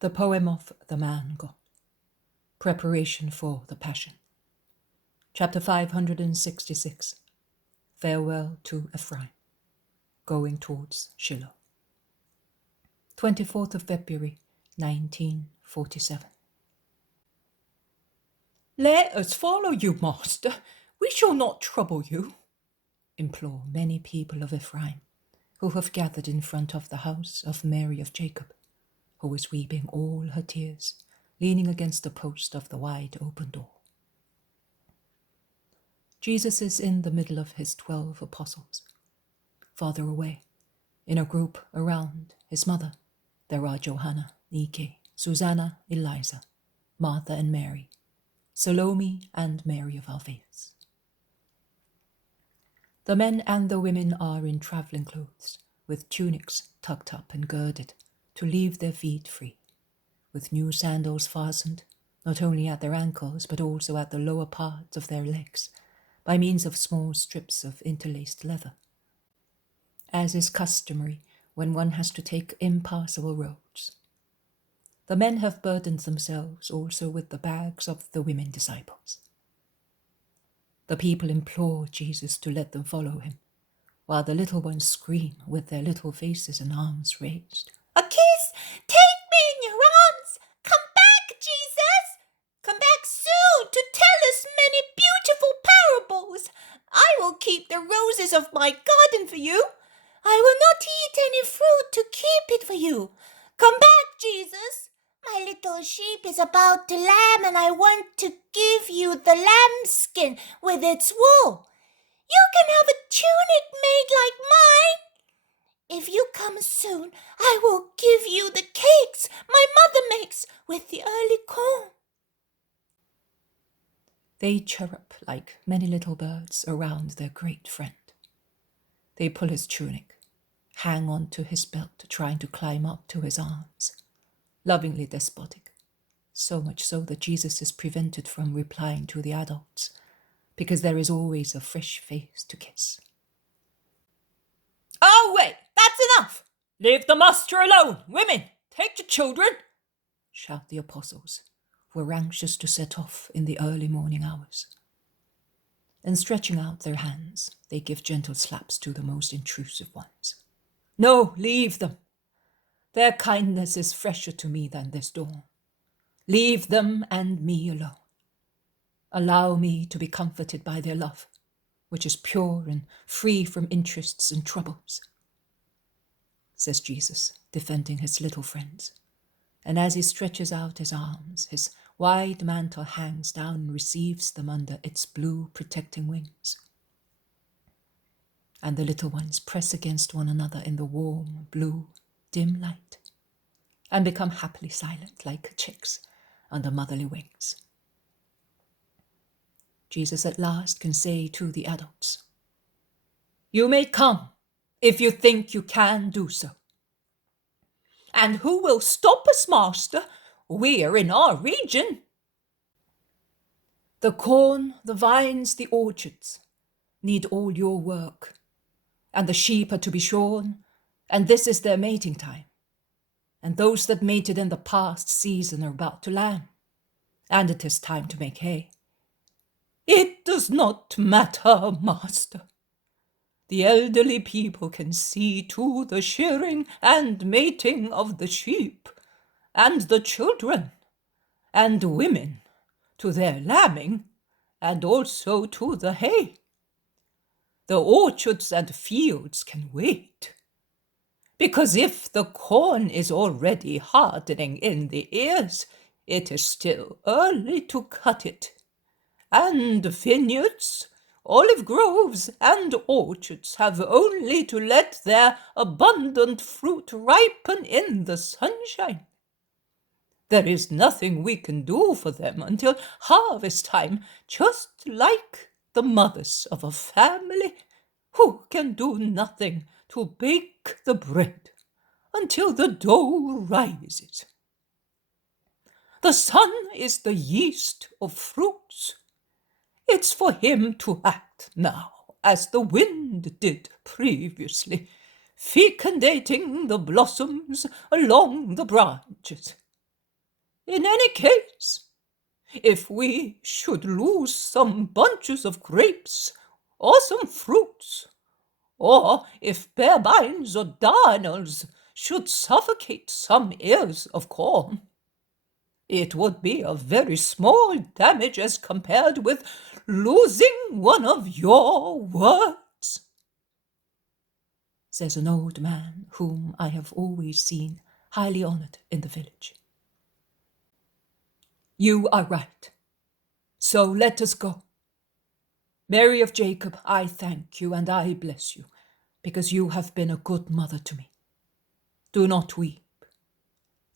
The Poem of the Man-God. Preparation for the Passion. Chapter 566. Farewell to Ephraim. Going towards Shilo. 24th of February, 1947. Let us follow you, master. We shall not trouble you, implore many people of Ephraim, who have gathered in front of the house of Mary of Jacob, who is weeping all her tears, leaning against the post of the wide open door. Jesus is in the middle of his 12 apostles. Farther away, in a group around his mother, there are Johanna, Nike, Susanna, Eliza, Martha and Mary, Salome and Mary of Alphaeus. The men and the women are in travelling clothes, with tunics tucked up and girded, to leave their feet free, with new sandals fastened, not only at their ankles, but also at the lower part of their legs, by means of small strips of interlaced leather, as is customary when one has to take impassable roads. The men have burdened themselves also with the bags of the women disciples. The people implore Jesus to let them follow him, while the little ones scream with their little faces and arms raised. A kiss! Take me in your arms! Come back, Jesus! Come back soon to tell us many beautiful parables. I will keep the roses of my garden for you. I will not eat any fruit to keep it for you. Come back, Jesus. My little sheep is about to lamb, and I want to give you the lambskin with its wool. You can have a tunic made like mine. If you come soon, I will give you the cakes my mother makes with the early corn. They chirrup like many little birds around their great friend. They pull his tunic, hang on to his belt, trying to climb up to his arms. Lovingly despotic, so much so that Jesus is prevented from replying to the adults, because there is always a fresh face to kiss. Oh, wait, that's enough. Leave the master alone. Women, take the children, shout the apostles, who are anxious to set off in the early morning hours. And stretching out their hands, they give gentle slaps to the most intrusive ones. No, leave them. Their kindness is fresher to me than this dawn. Leave them and me alone. Allow me to be comforted by their love, which is pure and free from interests and troubles, says Jesus, defending his little friends. And as he stretches out his arms, his wide mantle hangs down and receives them under its blue protecting wings. And the little ones press against one another in the warm, blue, dim light, and become happily silent like chicks under motherly wings. Jesus at last can say to the adults, "You may come if you think you can do so. And who will stop us, master? We are in our region. The corn, the vines, the orchards need all your work, and the sheep are to be shorn, and this is their mating time. And those that mated in the past season are about to lamb, and it is time to make hay." It does not matter, master. The elderly people can see to the shearing and mating of the sheep, and the children and women to their lambing, and also to the hay. The orchards and fields can wait, because if the corn is already hardening in the ears, it is still early to cut it. And vineyards, olive groves, and orchards have only to let their abundant fruit ripen in the sunshine. There is nothing we can do for them until harvest time, just like the mothers of a family who can do nothing to bake the bread until the dough rises. The sun is the yeast of fruits. It's for him to act now, as the wind did previously, fecundating the blossoms along the branches. In any case, if we should lose some bunches of grapes or some fruits, or if Bearbine's or Darnell's should suffocate some ears of corn, it would be a very small damage as compared with losing one of your words, says an old man whom I have always seen highly honoured in the village. You are right. So let us go. Mary of Jacob, I thank you and I bless you, because you have been a good mother to me. Do not weep.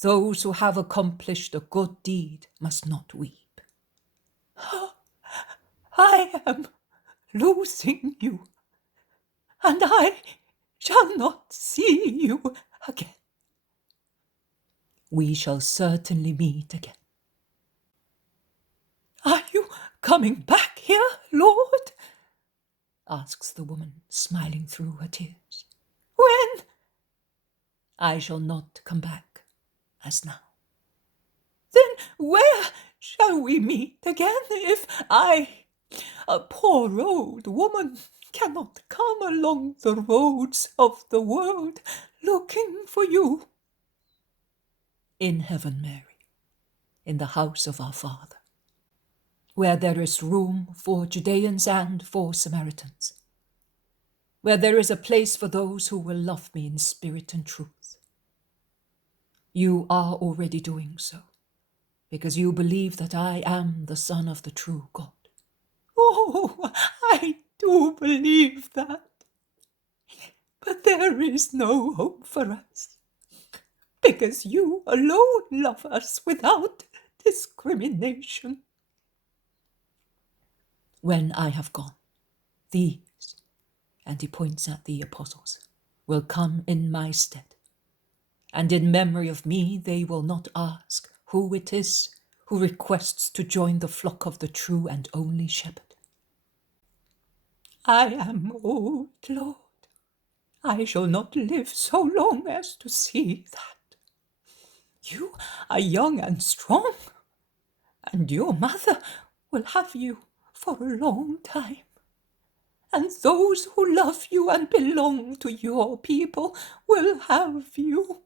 Those who have accomplished a good deed must not weep. I am losing you, and I shall not see you again. We shall certainly meet again. Are you coming back here, Lord? Asks the woman, smiling through her tears. When? I shall not come back as now. Then where shall we meet again if I, a poor old woman, cannot come along the roads of the world looking for you? In heaven, Mary, in the house of our Father, where there is room for Judeans and for Samaritans, where there is a place for those who will love me in spirit and truth. You are already doing so, because you believe that I am the Son of the true God. Oh, I do believe that. But there is no hope for us, because you alone love us without discrimination. When I have gone, these, and he points at the apostles, will come in my stead, and in memory of me they will not ask who it is who requests to join the flock of the true and only shepherd. I am old, Lord. I shall not live so long as to see that. You are young and strong, and your mother will have you for a long time. And those who love you and belong to your people will have you.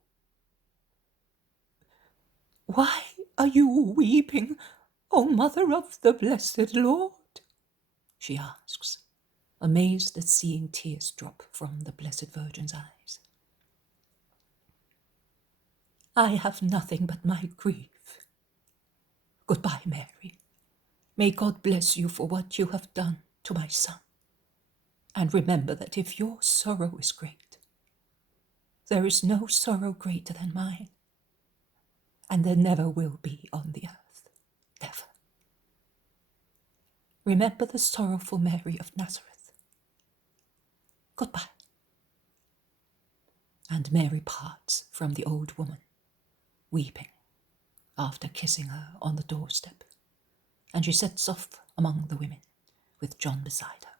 Why are you weeping, O Mother of the Blessed Lord? She asks, amazed at seeing tears drop from the Blessed Virgin's eyes. I have nothing but my grief. Goodbye, Mary. May God bless you for what you have done to my son. And remember that if your sorrow is great, there is no sorrow greater than mine, and there never will be on the earth, never. Remember the sorrowful Mary of Nazareth. Goodbye. And Mary parts from the old woman, weeping, after kissing her on the doorstep, and she sets off among the women, with John beside her.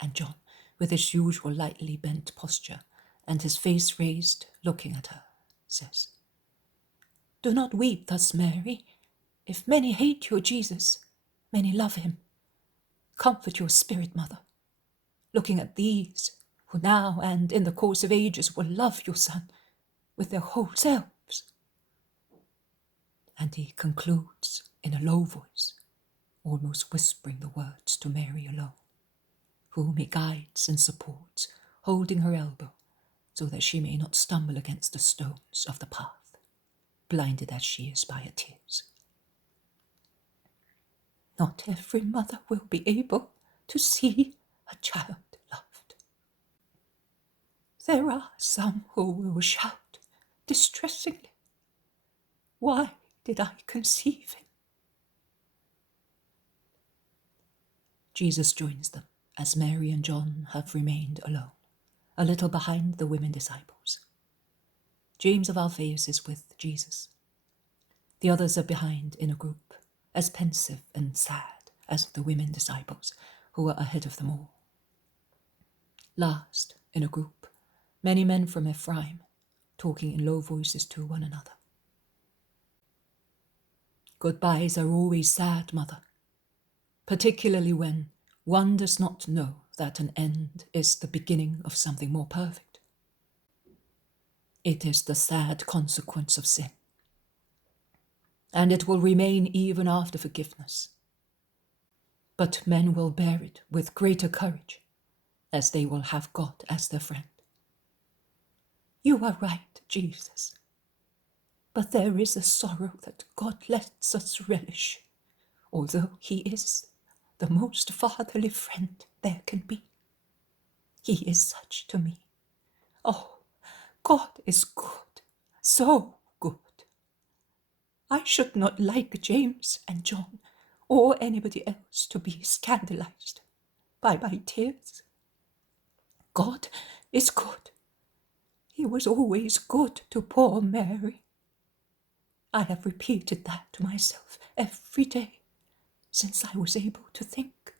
And John, with his usual lightly bent posture, and his face raised, looking at her, says, Do not weep thus, Mary. If many hate your Jesus, many love him. Comfort your spirit, Mother, looking at these who now and in the course of ages will love your Son with their whole selves. And he concludes in a low voice, almost whispering the words to Mary alone, whom he guides and supports, holding her elbow, so that she may not stumble against the stones of the path, blinded as she is by her tears. Not every mother will be able to see a child loved. There are some who will shout distressingly, Why did I conceive him? Jesus joins them as Mary and John have remained alone, a little behind the women disciples. James of Alphaeus is with Jesus. The others are behind in a group, as pensive and sad as the women disciples who are ahead of them all. Last, in a group, many men from Ephraim, talking in low voices to one another. Goodbyes are always sad, Mother, particularly when one does not know that an end is the beginning of something more perfect. It is the sad consequence of sin, and it will remain even after forgiveness. But men will bear it with greater courage, as they will have God as their friend. You are right, Jesus, but there is a sorrow that God lets us relish, although he is the most fatherly friend there can be. He is such to me. Oh, God is good, so good. I should not like James and John or anybody else to be scandalized by my tears. God is good. He was always good to poor Mary. I have repeated that to myself every day since I was able to think.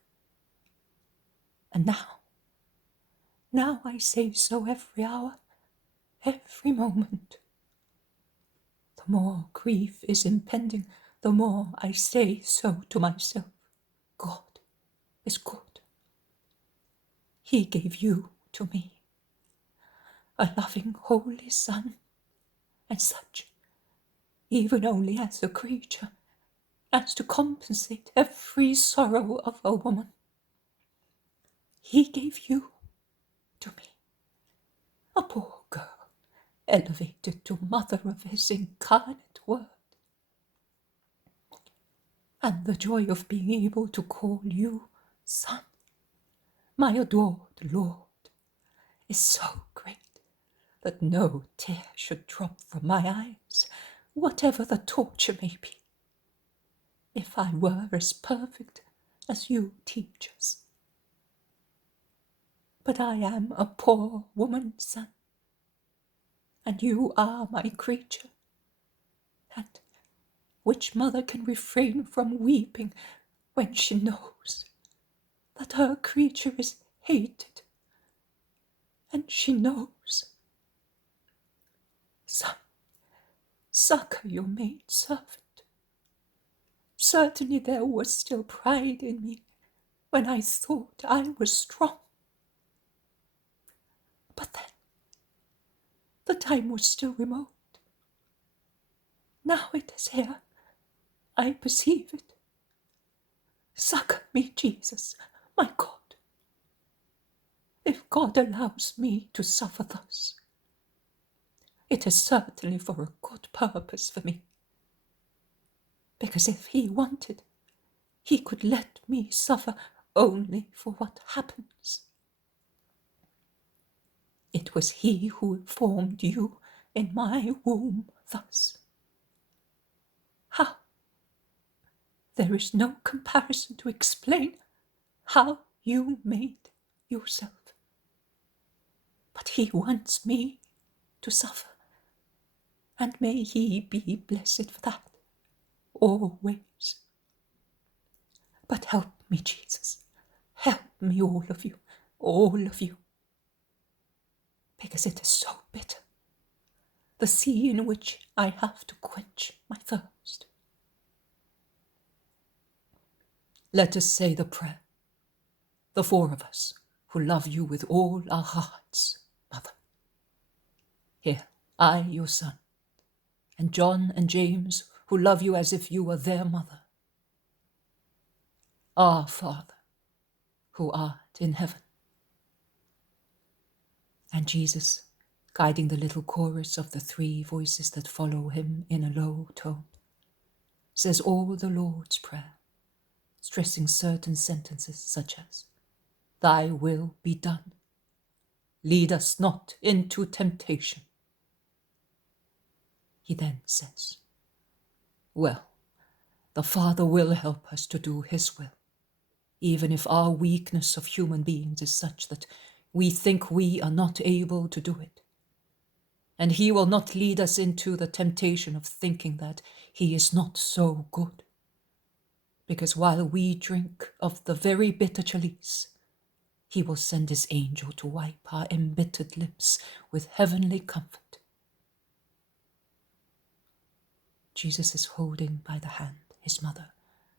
And now I say so every hour, every moment. The more grief is impending, the more I say so to myself. God is good. He gave you to me, a loving holy Son, and such, even only as a creature, as to compensate every sorrow of a woman. He gave you to me, a poor girl, elevated to mother of his incarnate word. And the joy of being able to call you Son, my adored Lord, is so great that no tear should drop from my eyes, whatever the torture may be, if I were as perfect as you teach us. But I am a poor woman, Son, and you are my creature. And which mother can refrain from weeping when she knows that her creature is hated, and she knows? Son, succor your maidservant. Certainly there was still pride in me when I thought I was strong. But then, the time was still remote. Now it is here. I perceive it. Succor me, Jesus, my God. If God allows me to suffer thus, it is certainly for a good purpose for me. Because if he wanted, he could let me suffer only for what happens. It was he who formed you in my womb thus. How? There is no comparison to explain how you made yourself. But he wants me to suffer, and may he be blessed for that, always. But help me, Jesus, help me, all of you, because it is so bitter, the sea in which I have to quench my thirst. Let us say the prayer, the four of us who love you with all our hearts, Mother. Here, I, your son, and John and James, who love you as if you were their mother. Our Father, who art in heaven. And Jesus, guiding the little chorus of the three voices that follow him in a low tone, says all the Lord's Prayer, stressing certain sentences such as, Thy will be done. Lead us not into temptation. He then says, well, the Father will help us to do his will, even if our weakness of human beings is such that we think we are not able to do it. And he will not lead us into the temptation of thinking that he is not so good. Because while we drink of the very bitter chalice, he will send his angel to wipe our embittered lips with heavenly comfort. Jesus is holding by the hand his mother,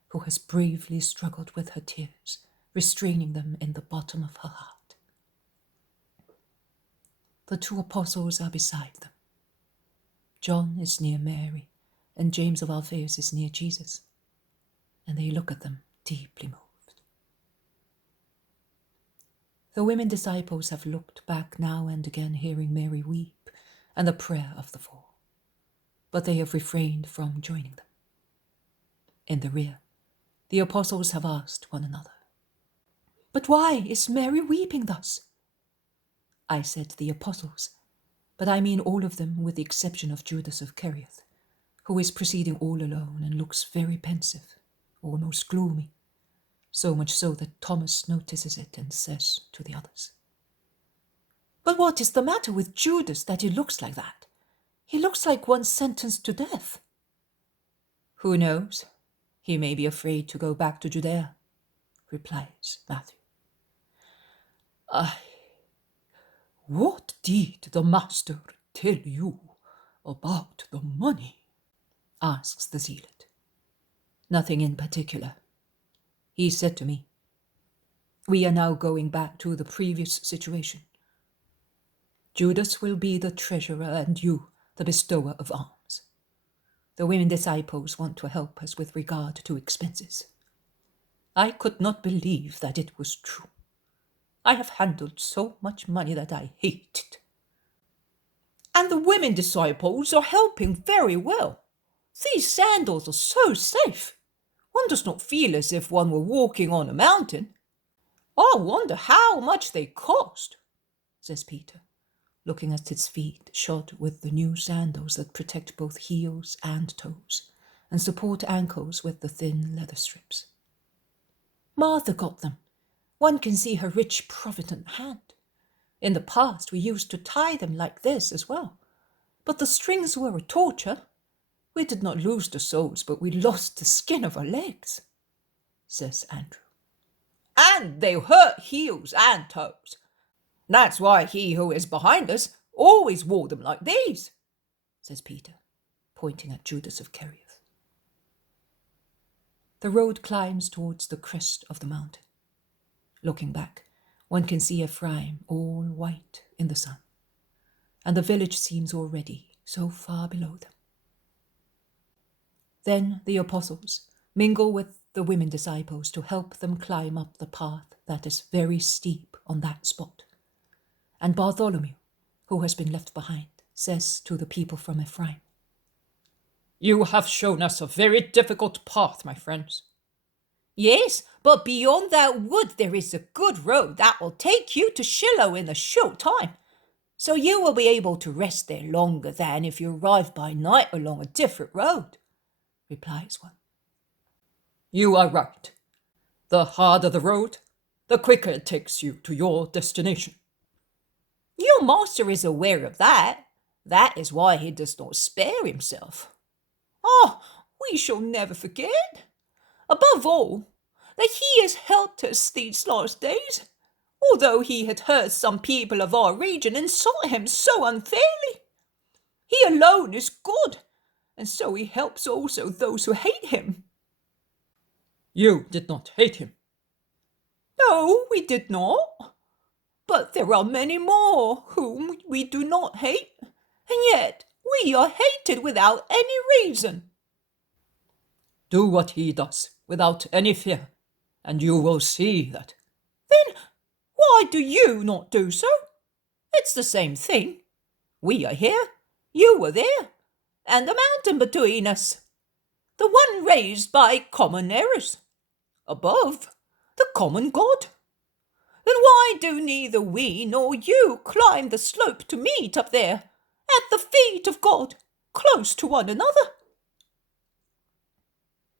who has bravely struggled with her tears, restraining them in the bottom of her heart. The two apostles are beside them. John is near Mary, and James of Alphaeus is near Jesus, and they look at them deeply moved. The women disciples have looked back now and again, hearing Mary weep and the prayer of the four, but they have refrained from joining them. In the rear, the apostles have asked one another, "But why is Mary weeping thus?" I said the apostles, but I mean all of them with the exception of Judas of Kerioth, who is proceeding all alone and looks very pensive, almost gloomy, so much so that Thomas notices it and says to the others, "But what is the matter with Judas that he looks like that? He looks like one sentenced to death." "Who knows? He may be afraid to go back to Judea," replies Matthew. What did the master tell you about the money?" asks the zealot. "Nothing in particular. He said to me, 'We are now going back to the previous situation. Judas will be the treasurer and you the bestower of alms. The women disciples want to help us with regard to expenses.' I could not believe that it was true. I have handled so much money that I hate it." "And the women disciples are helping very well. These sandals are so safe. One does not feel as if one were walking on a mountain. I wonder how much they cost," says Peter, looking at his feet shod with the new sandals that protect both heels and toes and support ankles with the thin leather strips. "Martha got them. One can see her rich, provident hand. In the past we used to tie them like this as well, but the strings were a torture. We did not lose the soles, but we lost the skin of our legs," says Andrew. "And they hurt heels and toes. That's why he who is behind us always wore them like these," says Peter, pointing at Judas of Kerioth. The road climbs towards the crest of the mountain. Looking back, one can see Ephraim all white in the sun, and the village seems already so far below them. Then the apostles mingle with the women disciples to help them climb up the path that is very steep on that spot. And Bartholomew, who has been left behind, says to the people from Ephraim, "You have shown us a very difficult path, my friends." "Yes, but beyond that wood there is a good road that will take you to Shilo in a short time, so you will be able to rest there longer than if you arrive by night along a different road," replies one. "You are right. The harder the road, the quicker it takes you to your destination." "Your master is aware of that. That is why he does not spare himself." We shall never forget. Above all, that he has helped us these last days, although he had heard some people of our region insult him so unfairly. He alone is good, and so he helps also those who hate him." "You did not hate him." "No, we did not. But there are many more whom we do not hate, and yet we are hated without any reason." "Do what he does, without any fear, and you will see that." "Then why do you not do so? It's the same thing. We are here, you are there, and a mountain between us, the one raised by common errors. Above, the common God. Then why do neither we nor you climb the slope to meet up there, at the feet of God, close to one another?"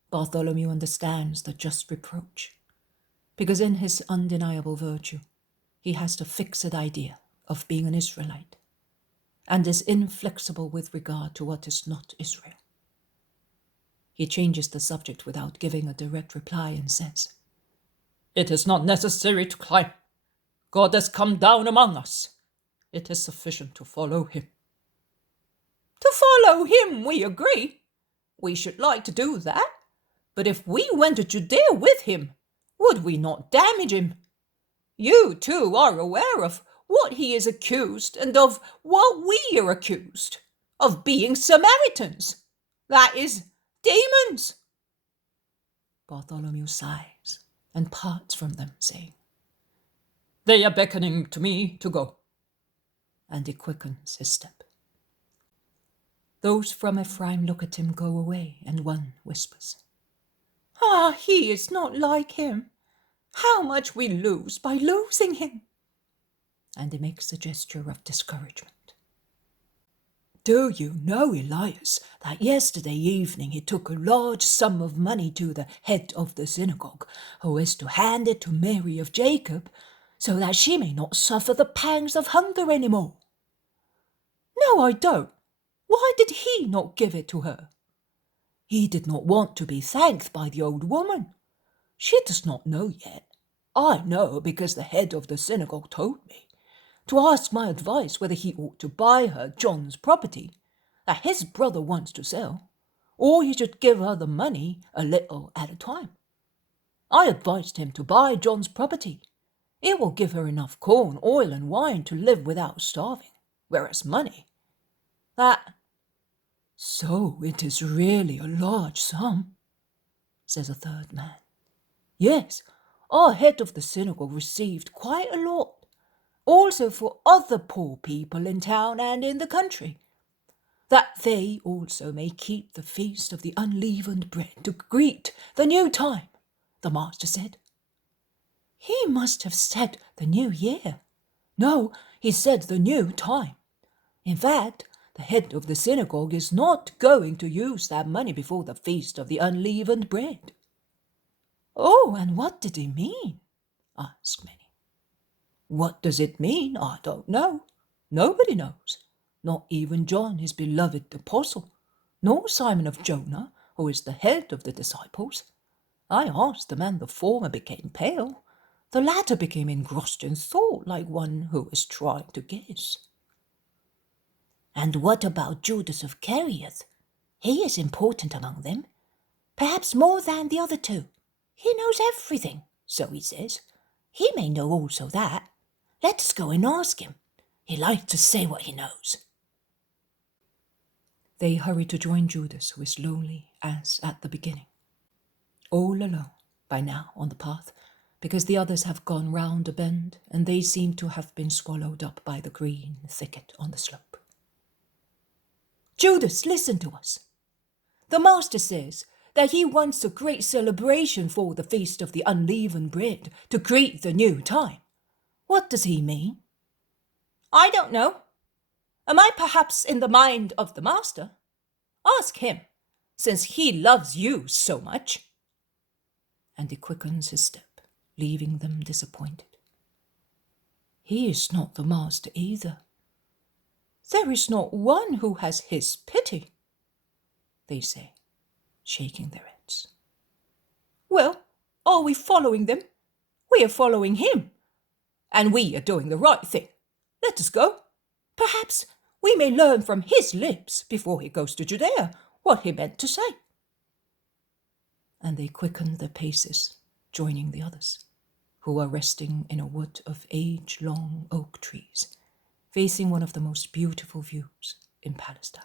Bartholomew understands the just reproach, because in his undeniable virtue, he has the fixed idea of being an Israelite, and is inflexible with regard to what is not Israel. He changes the subject without giving a direct reply and says, "It is not necessary to climb. God has come down among us. It is sufficient to follow him." "To follow him, we agree. We should like to do that. But if we went to Judea with him, would we not damage him? You too are aware of what he is accused and of what we are accused, of being Samaritans, that is, demons. Bartholomew sighs and parts from them, saying, They are beckoning to me to go. And he quickens his step. Those from Ephraim look at him go away, and one whispers, He is not like him. How much we lose by losing him. And he makes a gesture of discouragement. Do you know, Elias, that yesterday evening he took a large sum of money to the head of the synagogue, who is to hand it to Mary of Jacob, so that she may not suffer the pangs of hunger any more? No, I don't. Why did he not give it to her? He did not want to be thanked by the old woman. She does not know yet. I know because the head of the synagogue told me to ask my advice whether he ought to buy her John's property that his brother wants to sell, or he should give her the money a little at a time. I advised him to buy John's property. It will give her enough corn, oil, and wine to live without starving, whereas money, that... So it is really a large sum, says a third man. Yes, our head of the synagogue received quite a lot, also for other poor people in town and in the country, that they also may keep the feast of the unleavened bread to greet the new time, the master said. He must have said the new year. No, he said the new time. In fact, the head of the synagogue is not going to use that money before the feast of the unleavened bread. Oh, and what did he mean? Asked many. What does it mean? I don't know. Nobody knows. Not even John, his beloved apostle, nor Simon of Jonah, who is the head of the disciples. I asked them, and the former became pale. The latter became engrossed in thought, like one who is trying to guess. And what about Judas of Kerioth? He is important among them, perhaps more than the other two. He knows everything, so he says. He may know also that. Let us go and ask him. He likes to say what he knows. They hurry to join Judas, who is lonely as at the beginning. All alone, by now, on the path, because the others have gone round a bend, and they seem to have been swallowed up by the green thicket on the slope. Judas, listen to us. The master says that he wants a great celebration for the feast of the unleavened bread to greet the new time. What does he mean? I don't know. Am I perhaps in the mind of the master? Ask him, since he loves you so much. And he quickens his step, leaving them disappointed. He is not the master either. There is not one who has his pity, they say, shaking their heads. Well, are we following them? We are following him, and we are doing the right thing. Let us go. Perhaps we may learn from his lips before he goes to Judea what he meant to say. And they quicken their paces, joining the others, who are resting in a wood of age-long oak trees, facing one of the most beautiful views in Palestine.